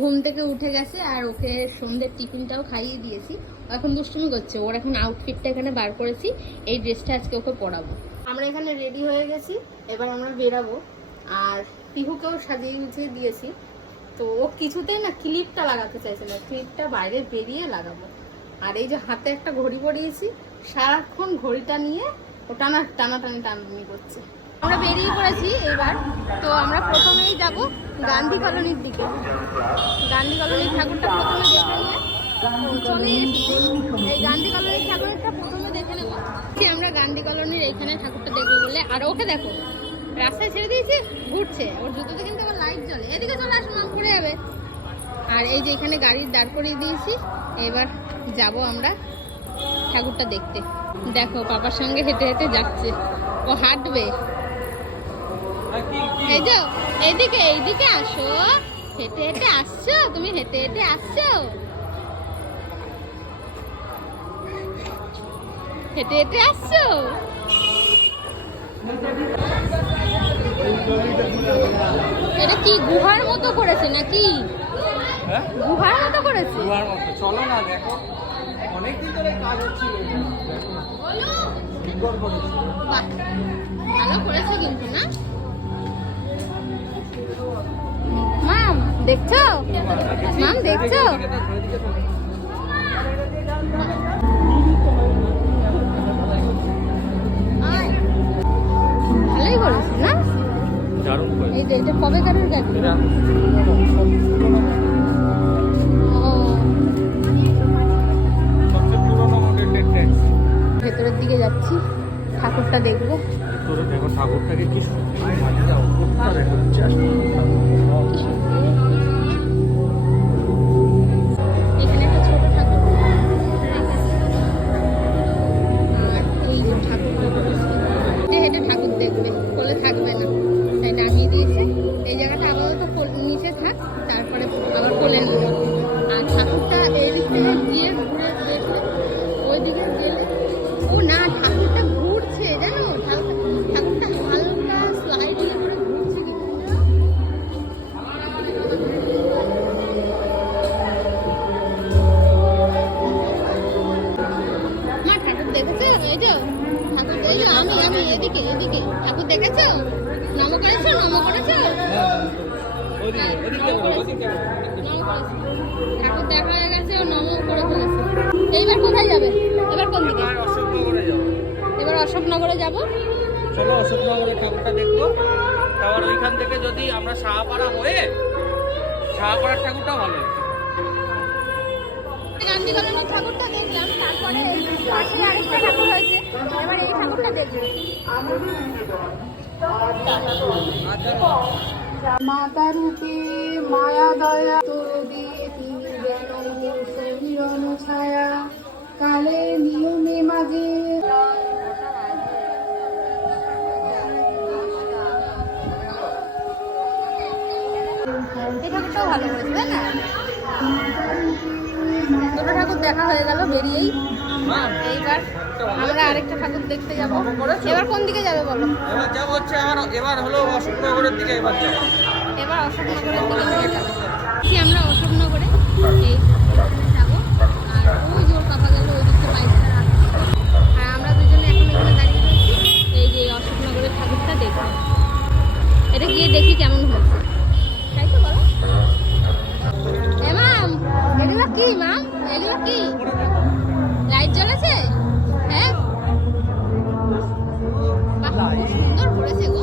ঘুম থেকে উঠে গেছে আর ওকে সন্ধ্যের টিফিনটাও খাইয়ে দিয়েছি। এখন দুষ্টুমি করছে। ওর এখন আউটফিটটা এখানে বার করেছি। এই ড্রেসটা আজকে ওকে পরাবো। আমরা এখানে রেডি হয়ে গেছি। এবার আমরা বেরাবো। আর পিহুকেও সাজিয়ে গুছিয়ে দিয়েছি। তো ও কিছুতেই না ক্লিপটা লাগাতে চাইছে না। ক্লিপটা বাইরে বেরিয়ে লাগাবো। আর এই যে হাতে একটা ঘড়ি পরিয়েছি, সারাক্ষণ ঘড়িটা নিয়ে ও টানা টানাটানি টানাটানি করছে। আমরা বেরিয়ে পড়েছি এবার। তো আমরা প্রথমেই যাব গান্ধী কলোনির দিকে। গান্ধী কলোনির ঠাকুরটা প্রথমে দেখে নিয়ে চলে এসেছি এই গান্ধী কলোনির ঠাকুরটা প্রথমে দেখে নেব। আমরা গান্ধী কলোনির এইখানে ঠাকুরটা দেখব বলে, আর ওকে দেখো, রাস্তায় ছেড়ে দিয়েছি, ঘুরছে। ওর জুতোতে কিন্তু আবার লাইট জ্বলে। এদিকে চলে আসুন পড়ে যাবে। আর এই যে এখানে গাড়ির দাঁড় করিয়ে দিয়েছি, এবার যাব আমরা ঠাকুরটা দেখতে। দেখো, পাপার সঙ্গে হেঁটে হেঁটে যাচ্ছে। ও হাঁটবে। এই যে এইদিকে এইদিকে আসো। হেঁটে হেঁটে আসছো? তুমি হেঁটে হেঁটে আসছো? হেঁটে হেঁটে আসছো? এটা কি গুহার মতো করেছে নাকি? হ্যাঁ? গুহার মতো করেছে? দুয়ার মতো চলো না দেখো। অনেকদিন ধরে কাজ হচ্ছিল ভালো করেছে কিন্তু না? দেখছ? মাম দেখছ? ভালোই করেছে না? এই যে এটা কবে কারের গাড়ি? ভেতরের দিকে যাচ্ছি ঠাকুরটা দেখব। ঠাকুরটাকে কি দেখো এইবার কোথায় যাবে এবার কোন দিকে এবার অশোকনগরে যাব চলো অশোকনগরে ঠাকুরটা দেখব তারপর ওইখান থেকে যদি আমরা সাহাপাড়া হয়ে সাহাপাড়ার ঠাকুরটাও ভালো হবে। গান্ধী কলোনির ঠাকুরটা ঠাকুরটা মাতা রূপে মায়া দয়া তোর দিয়ে তিনি যেন কালে নিয়মে মাঝে ভালো করেছে না? দুটো ঠাকুর দেখা হয়ে গেল, বেরিয়েই। এইবার আমরা আরেকটা ঠাকুর দেখতে যাব। এবার কোন দিকে যাবে বলো? এবার যাব হচ্ছে আর এবার হলো অশোকনগরের দিকে এবার যাব। এবার অশোকনগরের দিকে যাবে। আমরা অশোকনগরে এই যাব আর ওই জোর পাপা গেল ওই দিকে রাখছি আর আমরা দুজনে এখন এখানে দাঁড়িয়ে রয়েছি। এই যে অশোকনগরের ঠাকুরটা দেখব এটা গিয়ে দেখি কেমন হয়েছে। তাই তো বলো? এ এগুলো কি মাম? এগুলো কি? লাইট জ্বলেছে? হ্যাঁ? সুন্দর করেছে গো।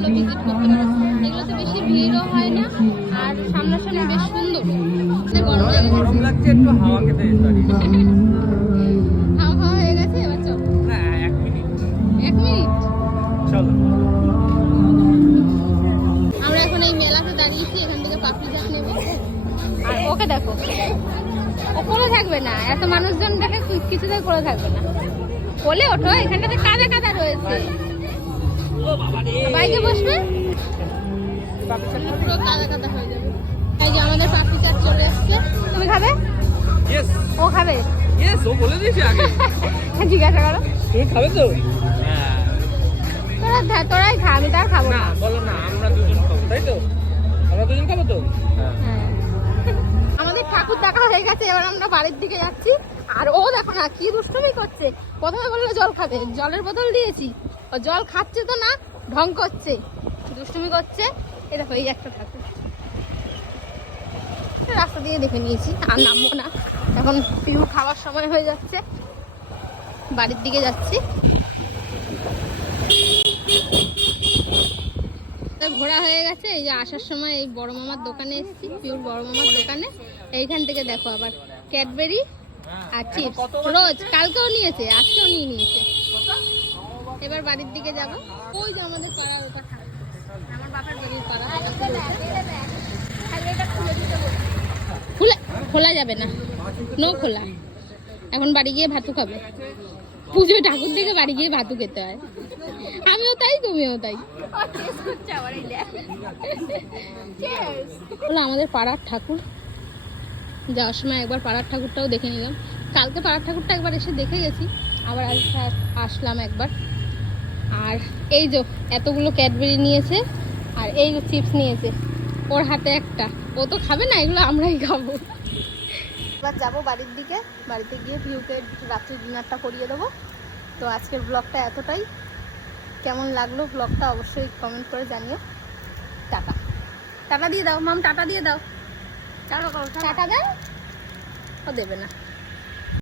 এগুলো ভিজিট করতে পারো এগুলোতে বেশি ভিড়ও হয় না আর সামনাসামনি বেশ সুন্দর গরম লাগছে একটু হাওয়া খেতে হাওয়া হয়ে গেছে এবার চল এক মিনিট এক মিনিট আমরা এখন এই মেলাতে দাঁড়িয়েছি এখান থেকে পাপড়ি চাট আর ওকে দেখো ও কোনো থাকবে না, এত মানুষজনটাকে কিছুতে করে থাকবে না। বলে ওঠো, এখানটাতে কাদা কাদা রয়েছে। বাইকে বসবে? পুরো কাদা কাদা হয়ে যাবে। এই যে আমাদের পাপড়ি চাট চলে এসছে তুমি খাবে? ইয়েস ও খাবে? ইয়েস ও বলে দিয়েছে আগে। জিজ্ঞাসা করো। তুমি খাবে তো? তোরা তোরাই খা আমি তার খাব না। বলো না আমরা দুজন খাব তাই তো? আমরা দুজন খাব তো? হ্যাঁ। আমাদের ঠাকুর দেখা হয়ে গেছে এবার আমরা বাড়ির দিকে যাচ্ছি। আর ও দেখো না কি দুষ্টুমি করছে। প্রথমে বলল জল খাবে জলের বোতল দিয়েছি। ও জল খাচ্ছে তো না, ঢং করছে, দুষ্টুমি করছে। এ দেখো, এই একটা ঠাকুর। রাস্তা দিয়ে দেখে নিয়েছি, আর নামবো না। এখন পিউ খাওয়ার সময় হয়ে যাচ্ছে। বাড়ির দিকে যাচ্ছি। ঘোরা হয়ে গেছে, এই যে আসার সময় এই বড় মামার দোকানে এসেছি, পিউর বড় মামার দোকানে। এইখান থেকে দেখো আবার ক্যাডবেরি আর চিপস। রোজ, কালকেও নিয়েছে, আজকেও নিয়ে নিয়েছে। এবার বাড়ির দিকে যাব। ওই যে আমাদের পাড়া ওটা আমার বাড়ির পাড়া। খুলে খোলা যাবে না। নো খোলা। এখন বাড়ি গিয়ে ভাতু খাবে। পুজো, ঠাকুর থেকে বাড়ি গিয়ে ভাতু খেতে হয়। আমিও তাই, তুমিও তাই। হলো আমাদের পাড়ার ঠাকুর। যাওয়ার সময় একবার পাড়ার ঠাকুরটাও দেখে নিলাম। কালকে পাড়ার ঠাকুরটা একবার এসে দেখে গেছি। আবার আসলাম একবার। আর এই যে এতগুলো ক্যাডবেরি নিয়েছে আর এই চিপস নিয়েছে ওর হাতে একটা। ও তো খাবে না এগুলো আমরাই খাব। এবার যাব বাড়ির দিকে বাড়িতে গিয়ে ভিউকে রাত্রি ডিনারটা করিয়ে দেবো। তো আজকের ব্লগটা এতটাই। কেমন লাগল ব্লগটা অবশ্যই কমেন্ট করে জানিও। টাটা। টাটা দিয়ে দাও মাম টাটা দিয়ে দাও। টাটা দাও ও দেবে না।